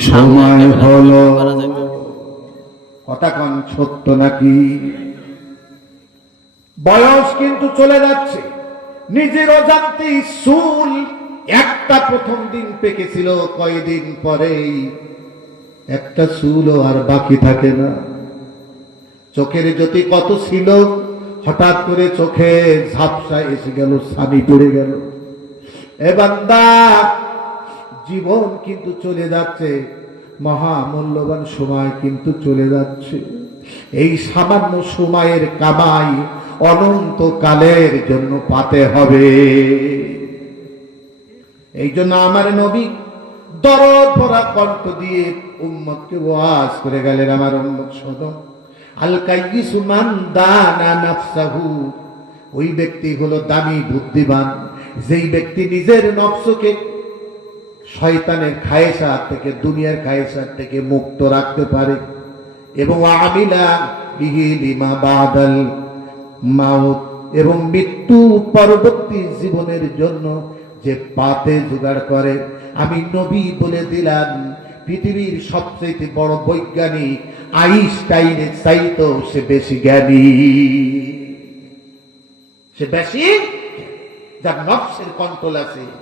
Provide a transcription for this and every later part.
সময় হলো কথা কন সত্য নাকি? বয়স কিন্তু চলে যাচ্ছে। চুল একটা প্রথম দিন পেকেছিল কয়দিন পরেই। একটা চুলও আর বাকি থাকে না। চোখের জ্যোতি কত ছিল? হঠাৎ করে চোখে ঝাপসা এসে গেল সানি পড়ে গেল। এ বান্দা জীবন কিন্তু চলে যাচ্ছে। মহা মূল্যবান সময় কিন্তু চলে যাচ্ছে। এই সামান্য সময়ের কামাই অনন্ত কালের জন্য পাতে হবে। এই জন্য আমার নবী দরদ ভরা কণ্ঠ দিয়ে উম্মতকে ওয়াজ করে গেলেন আমার উম্মত শোনো আল কাইয়িসু মান দানা নাফসাহু। ওই ব্যক্তি হলো দামি বুদ্ধিমান। যেই ব্যক্তি নিজের নফসকে শয়তানের খায়েসার থেকে, দুনিয়ার খায়েসার থেকে মুক্ত রাখতে পারে। এবং আমিলা বাদাল এবং মৃত্যু পরবর্তী জীবনের জন্য যে পাতে জোগাড় করে। আমি নবী বলে দিলাম, পৃথিবীর সবচেয়ে বড় বৈজ্ঞানিক আইনস্টাইনের চাইতো সে বেশি জ্ঞানী। সে বেশি যার নফসের কন্ট্রোল আছে।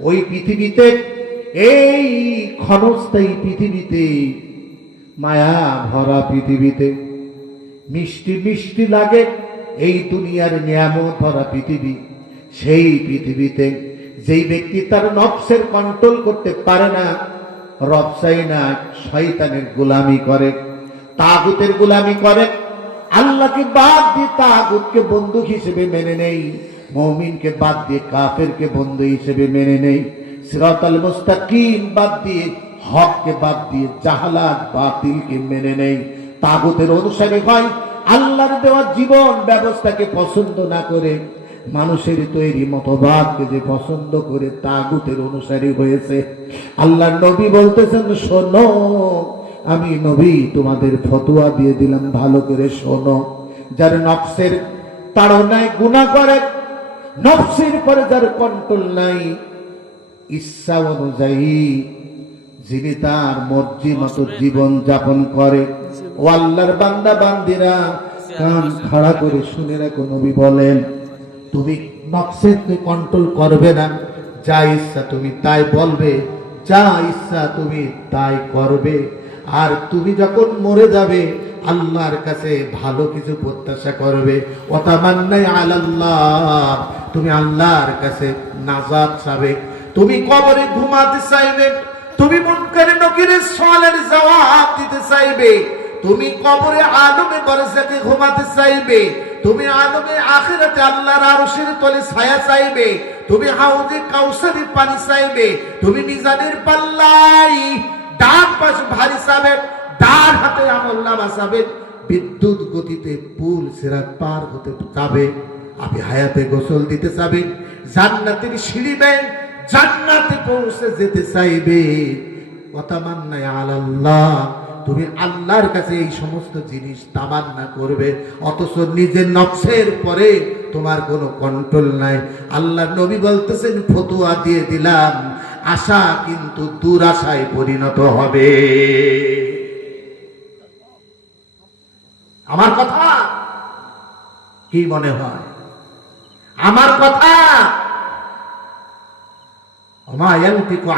ওই পৃথিবীতে, এই ক্ষণস্থায়ী পৃথিবীতে মায়া ভরা পৃথিবীতে, মিষ্টি মিষ্টি লাগে এই দুনিয়ার নিয়ামত ভরা পৃথিবী। সেই পৃথিবীতে যেই ব্যক্তি তার নফসের কন্ট্রোল করতে পারে না, রবসাই না শয়তানের গোলামি করে, তাগুতের গোলামি করে, আল্লাহকে বাদ দিয়ে তাগুতকে বন্ধু হিসেবে মেনে নেই মৌমিনকে বাদ দিয়ে কাফেরকে বন্ধু হিসেবে মেনে নেই। সিরাতাল মুস্তাকিম বাদ দিয়ে, হককে বাদ দিয়ে, জাহালাত বাতিলকে মেনে নেই। তাগুতের অনুসারী হয়, আল্লাহর দেওয়া জীবন ব্যবস্থাকে পছন্দ না করে, মানুষের তৈরি মতবাদকে যে পছন্দ করে তাগুতের অনুসারী হয়েছে। আল্লাহর নবী বলতেছেন, শোনো, আমি নবী, তোমাদের ফতোয়া দিয়ে দিলাম, ভালো করে শোনো। যার নফসের তাড়নায় গুণা করে নফসের পরে যার কন্ট্রোল নাই, ইচ্ছা অনুযায়ী যিনি তার মর্জি মতো জীবন যাপন করে। ও আল্লাহর বান্দা, বান্দিরা, কান খাড়া করে শুনে রাখো, নবী বলেন, তুমি নফসেরকে কন্ট্রোল করবে না, যা ইচ্ছা তুমি তাই বলবে, যা ইচ্ছা তুমি তাই করবে। আর তুমি যখন মরে যাবে আল্লাহর কাছে ভালো কিছু প্রত্যাশা করবে। ওতামান্নাই আলাল্লাহ। তুমি আল্লাহর কাছে নাজাত চাবে তুমি কবরে ঘুমাতে চাইবে। তুমি মুনকারে নকিরের সওয়ালের জবাব দিতে চাইবে। তুমি কবরে আদমে বরসাকে ঘুমাতে চাইবে। তুমি আদমে আখিরাতে আল্লাহর আরশের তলে ছায়া চাইবে। তুমি হাউজে কাউসারি পানি চাইবে। তুমি মিজানের পাল্লাই ডান পাশ ভারী চাবেন ডান হাতে আমল নামা চাবেন বিদ্যুৎ গতিতে পুল সিরাত পার হতে যাবে, আপনি হায়াতে গোসল দিতে চাবেন জান্নাতের সিঁড়ি নেন জান্নাতে পৌঁছে যেতে চাইবে। কথামান্নায় আল্লাহ তুমি আল্লাহর কাছে এই সমস্ত জিনিস তামান্না করবে, অথচ নিজের নকশের পরে তোমার কোনো কন্ট্রোল নাই। আল্লাহ নবী বলতেছেন, ফতুয়া দিয়ে দিলাম, আশা কিন্তু দুরাশায় পরিণত হবে। আমার কথা? কি মনে হয়? আমার কথা?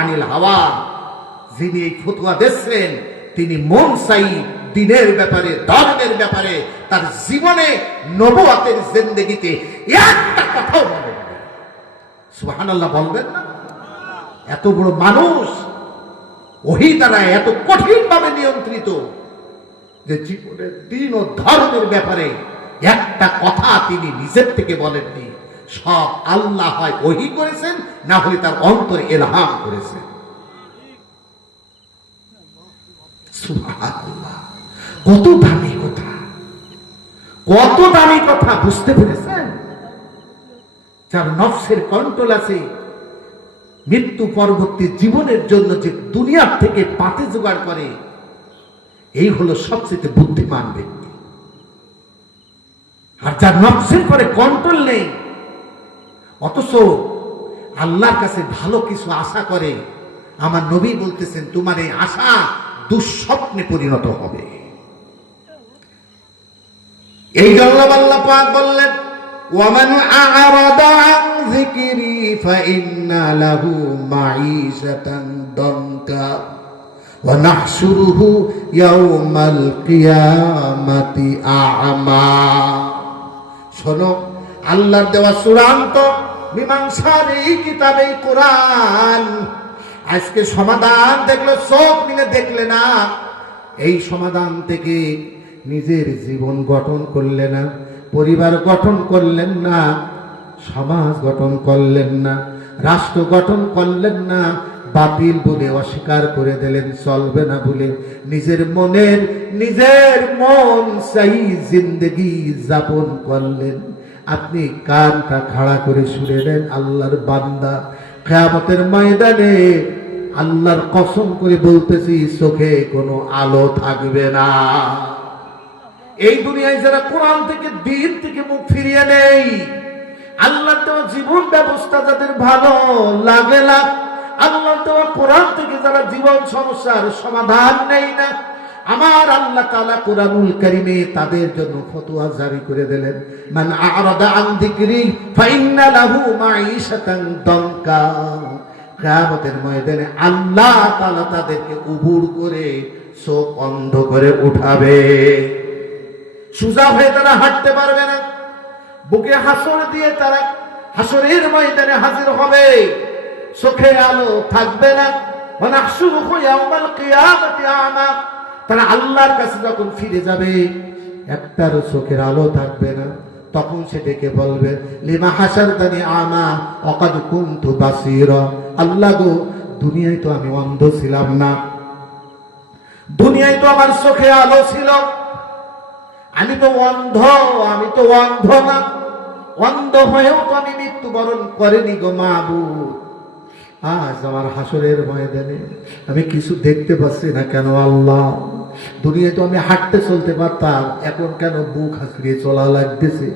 আনিল হাওয়া। যিনি এই ফতুয়া দিচ্ছেন, তিনি মন চাই দিনের ব্যাপারে, ধর্মের ব্যাপারে, তার জীবনে নবুয়াতের জিন্দগিতে একটা কথাও বলেন সুহান আল্লাহ বলবেন না? এত বড় মানুষ, ওহি দ্বারা এত কঠিন ভাবে নিয়ন্ত্রিত। যে জীবনের দিন ও ধর্মের ব্যাপারে একটা কথা তিনি নিজের থেকে বলেননি। সব আল্লাহ হয় ওহি করেছেন, না হলে তার অন্তরে এলহাম করেছেন। কত দামি কথা। কত দামি কথা, বুঝতে পেরেছেন? যার নফসের কন্ট্রোল আছে, মৃত্যু পরবর্তী জীবনের জন্য যে দুনিয়ার থেকে পাতে জোগাড় করে এই হলো সবচেয়ে বুদ্ধিমান ব্যক্তি। আর যার নফসের পরে কন্ট্রোল নেই, অথচ আল্লাহর কাছে ভালো কিছু আশা করে, আমার নবী বলতেছেন, তোমার এই আশা দুঃস্বপ্নে পরিণত হবে। এই জন্য আল্লাহ পাক বললেন দনকা। নাহশুরুহু ইয়াওমাল কিয়ামাতি আ'মা শোনো, আল্লাহর দেওয়া চূড়ান্ত মীমাংসার এই কিতাবে কোরআন, আজকে সমাধান দেখল চোখ মিলে দেখলে না, এই সমাধান থেকে নিজের জীবন গঠন করলে না, পরিবার গঠন করলেন না, সমাজ গঠন করলেন না, রাষ্ট্র গঠন করলেন না বাতিল বলে অস্বীকার করে দিলেন, চলবে না বলে। নিজের মনের, নিজের মন চাই জিন্দগি যাপন করলেন। আপনি কানটা খাড়া করে শুনে নেন, আল্লাহর বান্দা। খেয়ামতের ময়দানে আল্লাহর কসম করে বলতেছি, চোখে কোনো আলো থাকবে না। এই দুনিয়ায় যারা কোরআন থেকে, দিন থেকে মুখ ফিরিয়ে নেই আল্লাহ দেওয়া জীবন ব্যবস্থা যাদের ভালো লাগে না আল্লাহ দেওয়া কোরআন থেকে যারা জীবন সমস্যার সমাধান নেই না, আমার আল্লাহ তাআলা কোরআনুল কারীমে তাদের জন্য ফতোয়া জারি করে দিলেন। মান আ'রাদা আন যিকরি ফাইন্না লাহু মাঈশাতান দনকা কিয়ামতের ময়দানে আল্লাহ তাআলা তাদেরকে উবুর করে চোখ অন্ধ করে উঠাবে। সুজা হয়ে তারা হাঁটতে পারবে না। বুকে হাসর দিয়ে তারা হাসরের ময়দানে হাজির হবে। চোখে আলো থাকবে না। তারা আল্লাহর কাছে যখন ফিরে যাবে, একটারও চোখের আলো থাকবে না। তখন সে ডেকে বলবে, লিমা হাসার হাসারতানি আমা অকাদ কুনতু বাসীরা? আল্লাহ গো, দুনিয়ায় তো আমি অন্ধ ছিলাম না। দুনিয়ায় তো আমার চোখে আলো ছিল। আমি তো অন্ধ, আমি তো অন্ধ না। অন্ধ হয়েও তো আমি মৃত্যুবরণ করিনি গো মাহবুব আজ আমার হাসরের ময়দানে আমি কিছু দেখতে পাচ্ছি না কেন আল্লাহ? দুনিয়ায় তো আমি হাঁটতে চলতে পারতাম, এখন কেন বুক হাসড়িয়ে চলা লাগতেছে?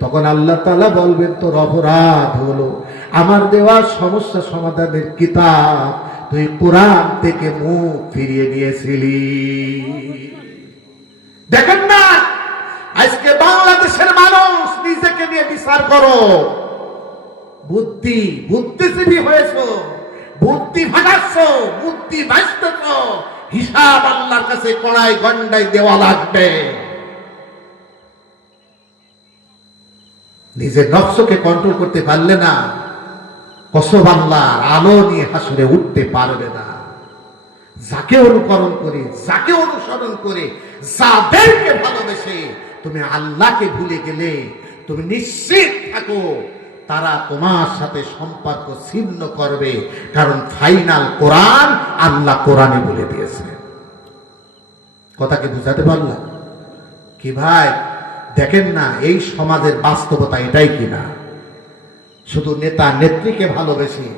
তখন আল্লাহ তালা বলবেন, তোর অপরাধ হলো আমার দেওয়া সমস্যা সমাধানের কিতাব তুই কোরআন থেকে মুখ ফিরিয়ে নিয়েছিলি। দেখেন না, আজকে বাংলাদেশের মানুষ নিজেকে নিয়ে বিচার করো। বুদ্ধি, বুদ্ধিজীবী হয়েছ, বুদ্ধি ফাটাচ্ছ, বুদ্ধি বাঁচতেছ, হিসাব আল্লাহর কাছে কড়াই গন্ডাই দেওয়া লাগবে। নিজের নকশকে কন্ট্রোল করতে পারলে না কসব আল্লাহর আলো নিয়ে হাসরে উঠতে পারবে না। যাকে অনুকরণ করে, যাকে অনুসরণ করে, যাদেরকে ভালোবেসে তুমি আল্লাহকে ভুলে গেলে তুমি নিশ্চিত থাকো। তারা তোমার সাথে সম্পর্ক ছিন্ন করবে। কারণ ফাইনাল কোরআন আল্লাহ কোরআনে বলে দিয়েছে। কথাকে বুঝাতে পারলাম? কি ভাই, দেখেন না, এই সমাজের বাস্তবতা এটাই কিনা শুধু নেতা নেত্রীকে ভালোবেসে,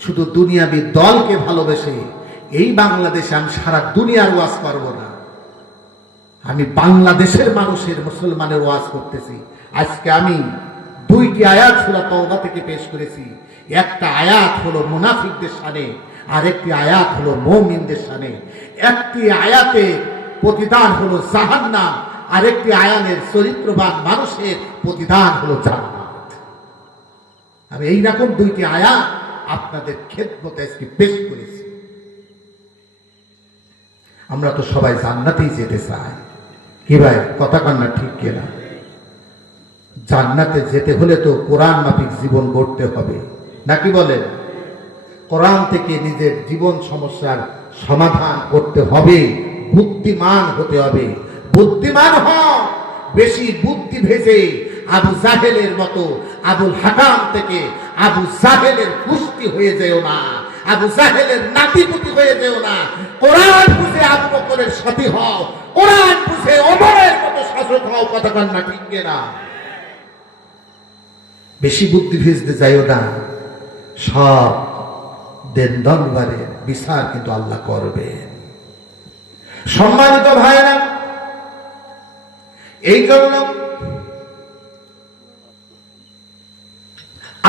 শুধু দুনিয়াবি দলকে ভালোবেসে, এই বাংলাদেশে আমি সারা দুনিয়ার ওয়াজ করব না। আমি বাংলাদেশের মানুষের, মুসলমানের ওয়াজ করতেছি। আজকে আমি দুইটি আয়াত সুরা তওবা থেকে পেশ করেছি। একটা আয়াত হলো মুনাফিকদের সানে আর একটি আয়াত হলো মৌমিনদের সানে একটি আয়াতে প্রতিদান হলো জাহান্নাম আর একটি আয়ানের চরিত্রবান মানুষের প্রতিদান হলো জান্নাত। আমি এইরকম দুইটি আয়াত আপনাদের আজকে পেশ করেছি। আমরা তো সবাই জান্নাতেই যেতে চাই। কি ভাই, কথা কান্না ঠিক কিনা? জান্নাতে যেতে হলে তো কোরআন মাফিক জীবন গড়তে হবে। নাকি বলেন? কোরআন থেকে নিজের জীবন সমস্যার সমাধান করতে হবে, বুদ্ধিমান হতে হবে। বুদ্ধিমান হ বেশি বুদ্ধি ভেজে আবু জাহেলের মতো আবুল হাকাম থেকে আবু জাহেলের কুস্তি হয়ে যেও না, আবু জাহেলের নাতিপুতি হয়ে যেও না। কোরআন বুঝে আবু বকরের সাথী হও, কোরআন বুঝে অমরের মতো শাসক হও, কথা কান না ঠিক না বেশি বুদ্ধি ভিজতে যাইও না। সব দেন দরবারের বিচার কিন্তু আল্লাহ করবে। সম্মানিত ভাইরা এই জন্য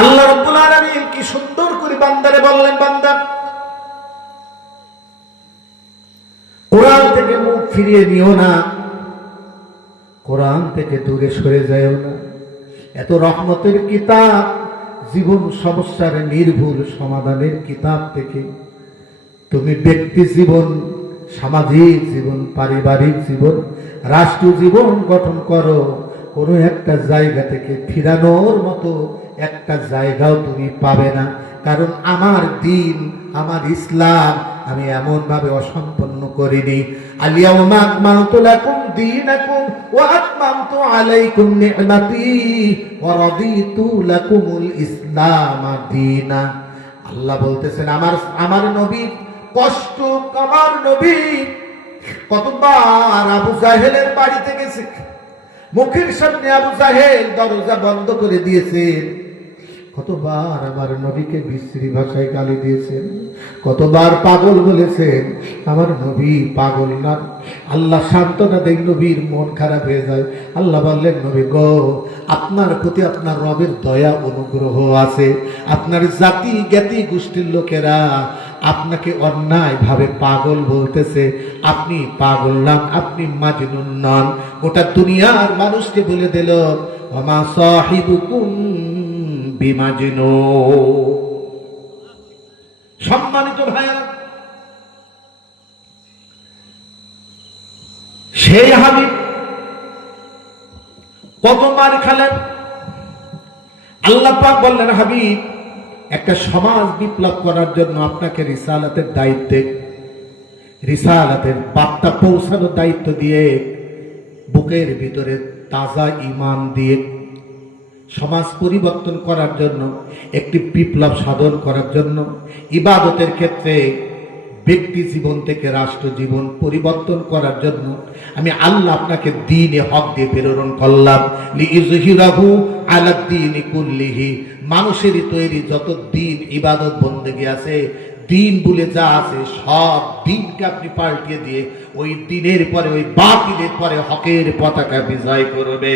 আল্লাহ রব্বুল আলামিন কি সুন্দর করে বান্দারে বললেন, বান্দা, কোরআন থেকে মুখ ফিরিয়ে নিও না। কোরআন থেকে দূরে সরে যায়ও না। এত রহমতের কিতাব, জীবন সমস্যার নির্ভুল সমাধানের কিতাব থেকে। তুমি ব্যক্তি জীবন, সামাজিক জীবন, পারিবারিক জীবন, রাষ্ট্র জীবন গঠন করো, কোনো একটা জায়গা থেকে ফিরানোর মতো একটা জায়গাও তুমি পাবে না। কারণ আমার দিন, আমার ইসলাম আমি এমন ভাবে অসম্পন্ন করিনি। আলিয়াউমা আকমালতু লাকুম দীনাকুম ওয়া আতমামতু আলাইকুম নি'মাতি আল্লাহ বলতেছেন, আমার আমার নবী কষ্ট, আমার নবী কতবার আবু জাহেলের বাড়িতে গেছে। মুখের সামনে আবু জাহেল দরজা বন্ধ করে দিয়েছেন। কতবার আমার নবীকে বিশ্রী ভাষায় গালি দিয়েছেন? কতবার পাগল বলেছেন, আমার নবী পাগল না। আল্লাহ সান্ত্বনা দেয় নবীর মন খারাপ হয়ে যায়। আল্লাহ বললেন, নবী গো, আপনার প্রতি আপনার রবের দয়া অনুগ্রহ আছে। আপনার জাতি, জ্ঞাতি, গোষ্ঠীর লোকেরা আপনাকে অন্যায় ভাবে পাগল বলতেছে। আপনি পাগল নন আপনি মাজনুন নন। গোটা দুনিয়ার মানুষকে বলে দিল আমা সাহিবুকুম বিমাজিনো। সম্মানিত ভাইয়েরা, সেই হাবিব কত মার খালেন বললেন, হাবিব, একটা সমাজ বিপ্লব করার জন্য আপনাকে রিসালাতের দায়িত্বে, রিসালাতের বার্তা পৌঁছানোর দায়িত্ব দিয়ে, বুকের ভিতরে তাজা ইমান দিয়ে সমাজ পরিবর্তন করার জন্য, একটি বিপ্লব সাধন করার জন্য, ইবাদতের ক্ষেত্রে ব্যক্তি জীবন থেকে রাষ্ট্র জীবন পরিবর্তন করার জন্য আমি আল্লাহ আপনাকে দিনে হক দিয়ে প্রেরণ করলাম। দ্বীনি কুল্লিহি। মানুষেরই তৈরি যত দিন ইবাদত বন্দেগী আছে দিন বলে যা আছে, সব দিনকে আপনি পাল্টিয়ে দিয়ে ওই দিনের পরে, ওই বাতিলের পরে হকের পতাকা বিজয় করবে।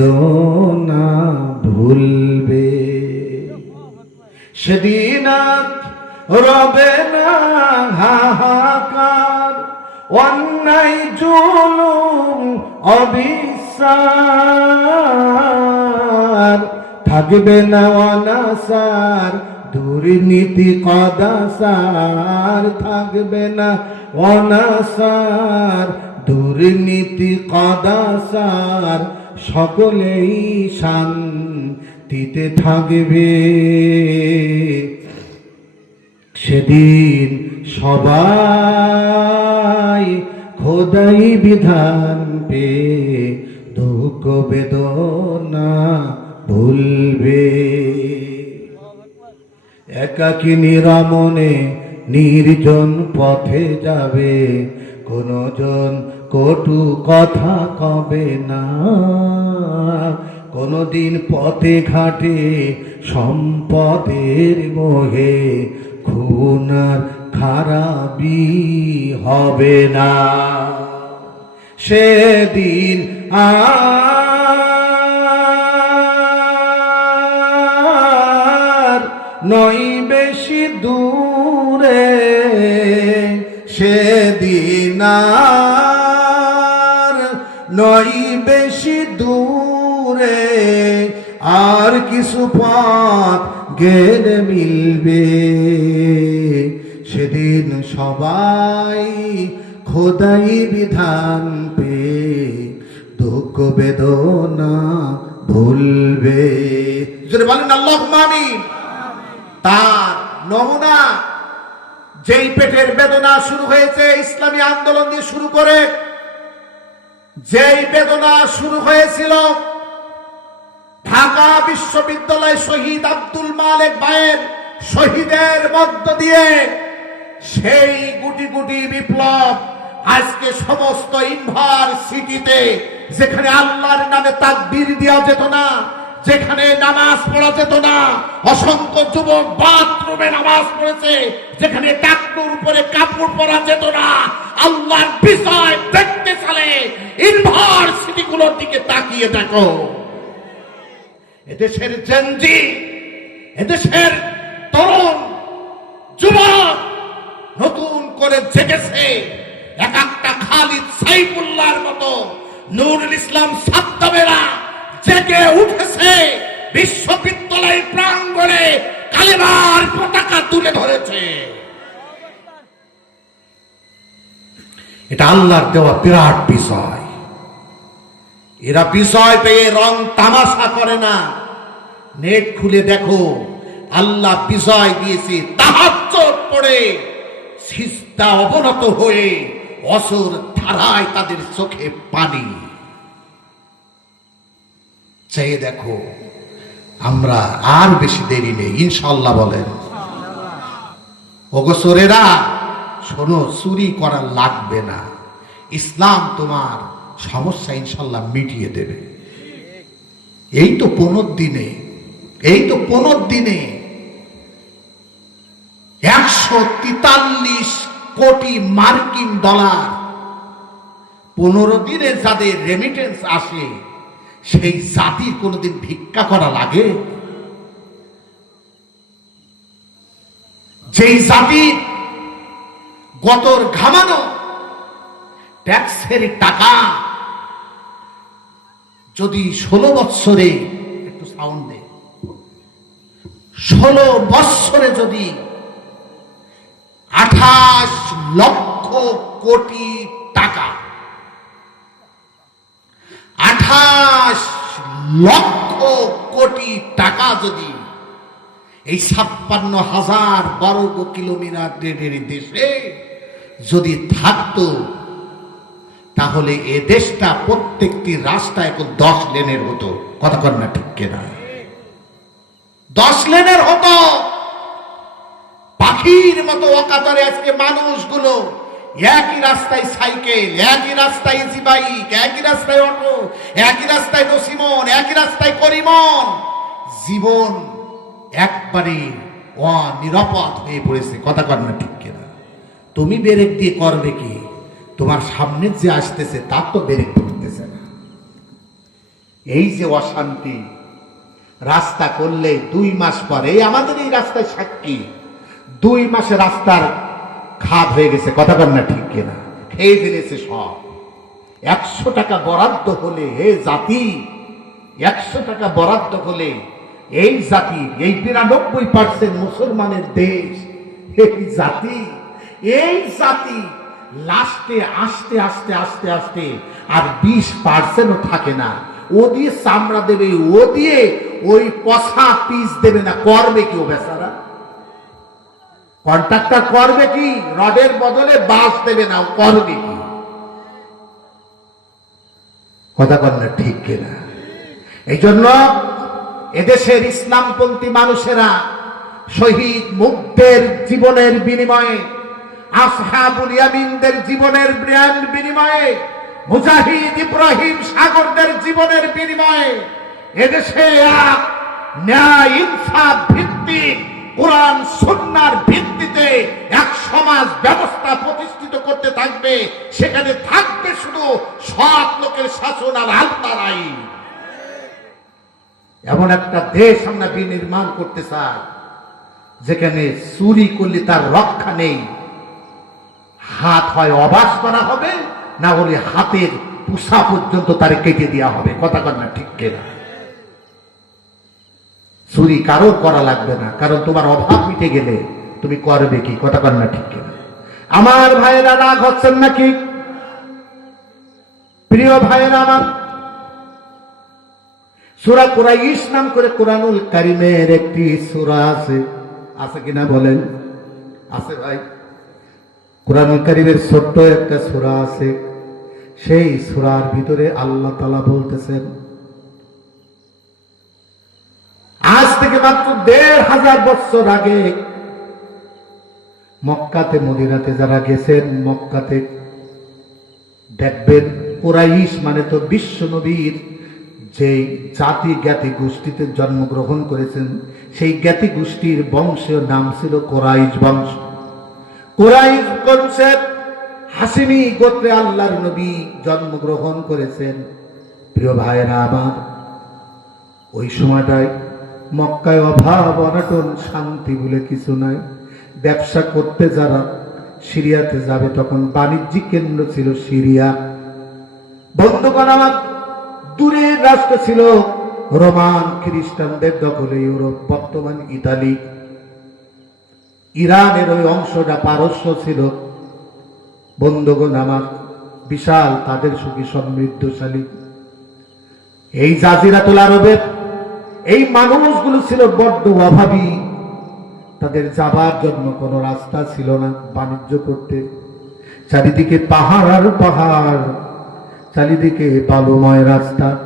বেদনা ভুলবে। সেদিন রবে না হাহাকার, অন্যায়, জুলুম, অবিচার। থাকবে না অনাসার দুর্নীতি কদাসার থাকবে না অনাসার দুর্নীতি কদাসার সকলেই শান্তিতে থাকবে। সেদিন সবাই খোদাই বিধান পে দুঃখ বেদনা ভুলবে। একাকিনী নিরামনে নির্জন পথে যাবে। কোনো জন কটু কথা কবে না? কোনদিন পথে ঘাটে সম্পদের মোহে খুনার খারাপি হবে না। সেদিন আর নই বেশি দূরে, সেদিন আর নই বেশি দূরে আর কিছু পথ গেলে মিলবে। সেদিন সবাই খোদাই বিধান পে দুঃখ বেদনা ভুলবে। যদি বলেন আল্লাহ আমিন। তার নমুনা যেই পেটের বেদনা শুরু হয়েছে, ইসলামী আন্দোলন দিয়ে শুরু করে যেই বেদনা শুরু হয়েছিল, ঢাকা বিশ্ববিদ্যালয় শহীদ আব্দুল মালেক ভাইয়ের শহীদের মধ্য দিয়ে সেই গুটি গুটি বিপ্লব আজকে সমস্ত ইউনিভার্সিটিতে, যেখানে আল্লাহর নামে তাকবীর দেওয়া যেত না, যেখানে নামাজ পড়া যেত না, অসংখ্য যুবক বাথরুমে নামাজ পড়েছে, যেখানে টাকুর উপরে কাপড় পরা যেত না, আল্লাহর বিষয় দেখতে চলে ইউনিভার্সিটি গুলোর দিকে তাকিয়ে দেখো এদেশের জেনজি, এদেশের তরুণ যুবক নতুন করে জেগেছে এক একটা খালিদ সাইফুল্লাহর মতো। নুরুল ইসলাম সাদ্দামেরা জেগে উঠেছে বিশ্ববিদ্যালয়ের প্রাঙ্গণে কালেমার পতাকা তুলে ধরেছে। এটা আল্লাহর দেওয়া বিরাট বিষয় এরা বিষয় পেয়ে রং তামাশা করে না। নেট খুলে দেখো, আল্লাহ বিষয় দিয়েছে তাহাজ্জত পড়ে সিস্তা অবনত হয়ে অসর ধারায় তাদের চোখে পানি। চেয়ে দেখো, আমরা আর বেশি দেরি নেই ইনশাল্লাহ বলেন। ওগোসরেরা শোনো, চুরি করা লাগবে না। ইসলাম তোমার সমস্যা ইনশাল্লাহ মিটিয়ে দেবে। এই তো পনেরো দিনে, এই তো পনেরো দিনে একশো তেতাল্লিশ কোটি মার্কিন ডলার পনেরো দিনে যাদের রেমিটেন্স আসে, সেই জাতি কোনোদিন ভিক্ষা করা লাগে? যেই জাতির গতর ঘামানো, ট্যাক্সের টাকা যদি ষোলো বৎসরে একটু সাউন্ড দে। ষোলো বৎসরে যদি আঠাশ লক্ষ কোটি টাকা, আঠাশ লক্ষ কোটি টাকা যদি এই ছাপ্পান্ন হাজার বর্গ কিলোমিটারের দেশে যদি থাকতো তাহলে এ দেশটা প্রত্যেকটি রাস্তা এখন দশ লেনের হতো কর না ঠিক কেনা? দশ লেনের হতো পাখির মতো অকাতরে আজকে মানুষগুলো একই রাস্তায় সাইকেল, একই রাস্তায় ইজি বাইক, একই রাস্তায় অটো, একই রাস্তায় নসিমন, একই রাস্তায় করিমন জীবন একবারে অনিরাপদ হয়ে পড়েছে। কথা কর না ঠিক কেনা? তুমি বেরেক দিয়ে করবে কি? তোমার সামনে যে আসতেছে তার তো বেরেক করতেছে না। এই যে অশান্তি, রাস্তা করলে দুই মাস পরে আমাদের এই রাস্তায় সাক্ষী, দুই মাসে রাস্তার খাদ হয়ে গেছে, কথা কর না ঠিক কিনা? খেয়ে ফেলেছে সব। একশো টাকা বরাদ্দ হলে, হে জাতি, একশো টাকা বরাদ্দ হলে, এই জাতি, এই বিরানব্বই পার্সেন্ট মুসলমানের দেশ, এই জাতি এই জাতি লাস্টে, আসতে আসতে আসতে আসতে, আর বিশ পার্সেন্টও থাকে না। ও দিয়ে চামড়া দেবে, ও দিয়ে ওই পশা পিস দেবে না। করবে কি ও বেচারা? কন্ট্রাক্টর করবে কি? রডের বদলে বাস দেবে না করবে কি? কথা বল না ঠিক কিনা? এই জন্য এদেশের ইসলামপন্থী মানুষেরা শহীদ মুগ্ধের জীবনের বিনিময়ে আসহাবুল ইয়ামিনদের জীবনের ব্র্যান্ড বিনিময়ে, মুজাহিদ ইব্রাহিম সাগরদের জীবনের বিনিময়ে এদেশে ন্যায় ইনসাফ ভিত্তিক কোরআন সুন্নার ভিত্তিতে এক সমাজ ব্যবস্থা প্রতিষ্ঠিত করতে থাকবে। সেখানে থাকবে শুধু সৎ লোকের শাসন আর আল্লাহর আইন এমন একটা দেশ আমরা বিনির্মাণ করতে চাই, যেখানে চুরি করলে তার রক্ষা নেই। হাত হয় অবাস করা হবে, না হলে হাতের পুষা পর্যন্ত তারে কেটে দেওয়া হবে। কথা না ঠিক কেনা? চুরি কারও করা লাগবে না, কারণ তোমার অভাব মিটে গেলে তুমি করবে কি? কথা না ঠিক কিনা? আমার ভাইয়েরা রাগ হচ্ছেন নাকি? প্রিয় ভাইয়েরা আমার, সুরা কুরাইশ নাম করে কোরআনুল কারিমের একটি সুরা আছে। আছে কিনা বলেন? আছে ভাই। কোরআনুল কারিমের ছোট্ট একটা সুরা আছে। সেই সুরার ভিতরে আল্লাহ তালা বলতেছেন, আজ থেকে মাত্র দেড় হাজার বছর আগে মক্কাতে, মদিনাতে যারা গেছেন, মক্কাতে দেখবেন কোরাইশ মানে তো বিশ্ব নবীর যে জাতি জ্ঞাতি গোষ্ঠীতে জন্মগ্রহণ করেছেন, সেই জ্ঞাতি গোষ্ঠীর বংশের নাম ছিল কোরাইশ বংশ। কোরাইশ বংশের হাসিমি গোত্রে আল্লাহর নবী জন্মগ্রহণ করেছেন। প্রিয় ভাইয়েরা আমার, ওই সময়টায় মক্কায় অভাব, অনটন, শান্তি বলে কিছু নাই। ব্যবসা করতে যারা সিরিয়াতে যাবে, তখন বাণিজ্যিক কেন্দ্র ছিল সিরিয়া। বন্ধুগণ আমার দূরের রাষ্ট্র ছিল রোমান খ্রিস্টানদের দখলে ইউরোপ, বর্তমান ইতালি। ইরানের ওই অংশটা পারস্য ছিল। বন্ধুগণ আমার, বিশাল তাদের সুখী সমৃদ্ধশালী। এই জাজিরাতুল আরবের এই মানুষগুলো ছিল বড্ড অভাবী। তাদের যাবার জন্য কোনো রাস্তা ছিল না বাণিজ্য করতে। চারিদিকে পাহাড় আর পাহাড়। চারিদিকে বালুময় রাস্তা।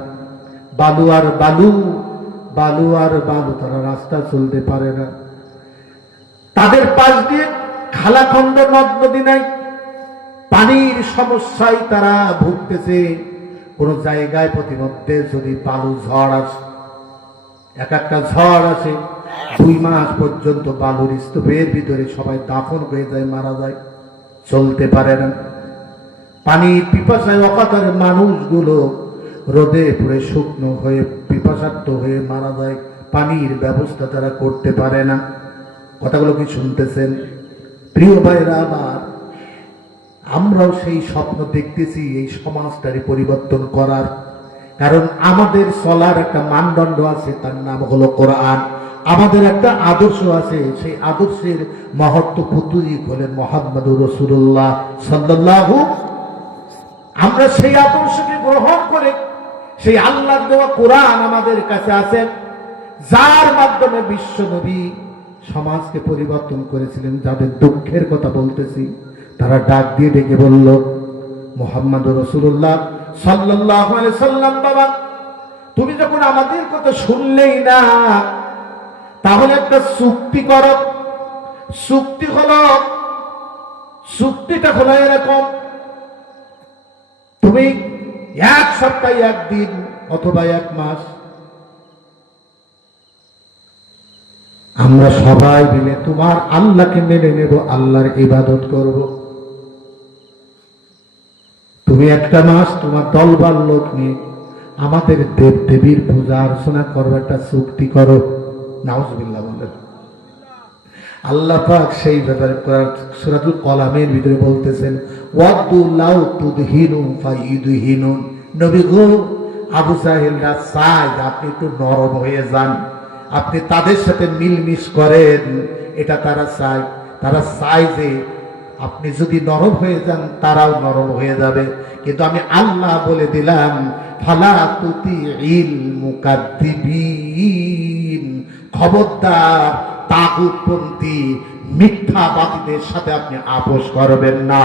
বালু আর বালু বালু আর বালু, তারা রাস্তা চলতে পারে না। তাদের পাশ দিয়ে খালাখন্ড নদ নদী নাই, পানির সমস্যায় তারা ভুগতেছে। কোন জায়গায় প্রতিমধ্যে যদি বালু ঝড় আসে, এক একটা ঝড় আসে, দুই মাস পর্যন্ত বালুর স্তূপের ভিতরে সবাই দাফন হয়ে যায়, মারা যায়, চলতে পারে না। পানির পিপাসায় অকাতার মানুষগুলো রোদে পুড়ে শুকনো হয়ে পিপাসার্থ হয়ে মারা যায়, পানির ব্যবস্থা তারা করতে পারে না। কথাগুলো কি শুনতেছেন? প্রিয় ভাইরা আমার, আমরাও সেই স্বপ্ন দেখতেছি এই সমাজটারে পরিবর্তন করার। কারণ আমাদের চলার একটা মানদণ্ড আছে, তার নাম হলো কোরআন। আমাদের একটা আদর্শ আছে, সেই আদর্শের মহত্ব পুতুই হলেন মোহাম্মদ রসুল্লাহ সাল্লাহু আমরা সেই আদর্শকে গ্রহণ করে সেই আল্লাহ দেওয়া কোরআন আমাদের কাছে আছেন যার মাধ্যমে বিশ্ব নবী সমাজকে পরিবর্তন করেছিলেন, যাদের দুঃখের কথা বলতেছি, তারা ডাক দিয়ে ডেকে বলল মোহাম্মদ রসুল্লাহ সাল্লাহ সাল্লাম, বাবা, তুমি যখন আমাদের কথা শুনলেই না, তাহলে একটা চুক্তি কর। চুক্তি হল, চুক্তিটা হলো এরকম, তুমি এক সপ্তাহে একদিন অথবা এক মাস আমরা সবাই মিলে তোমার আল্লাহকে মেনে নেব, আল্লাহর ইবাদত করব। তুমি একটা মাস তোমার দলবার লোক নিয়ে আমাদের দেব দেবীর পূজা অর্চনা করো একটা চুক্তি করো। নাউজবিল্লাহ বলেন। আল্লাহ পাক সেই ব্যাপারে সুরাতুল কলামের ভিতরে বলতেছেন, ওয়াদু লাউ তুদহিনু ফাইদুহিনুন। নবী গো, আবু সাহেলরা চায় আপনি একটু নরম হয়ে যান। আপনি তাদের সাথে মিলমিশ করেন, এটা তারা চায়। তারা চায় যে আপনি যদি নরম হয়ে যান, তারাও নরম হয়ে যাবে। কিন্তু আমি আল্লাহ বলে দিলাম, ফালা তুতি ইল মুকাদ্দিবিন। খবরদার, তাগুতপন্থী, মিথ্যাবাদীদের সাথে আপনি আপোষ করবেন না।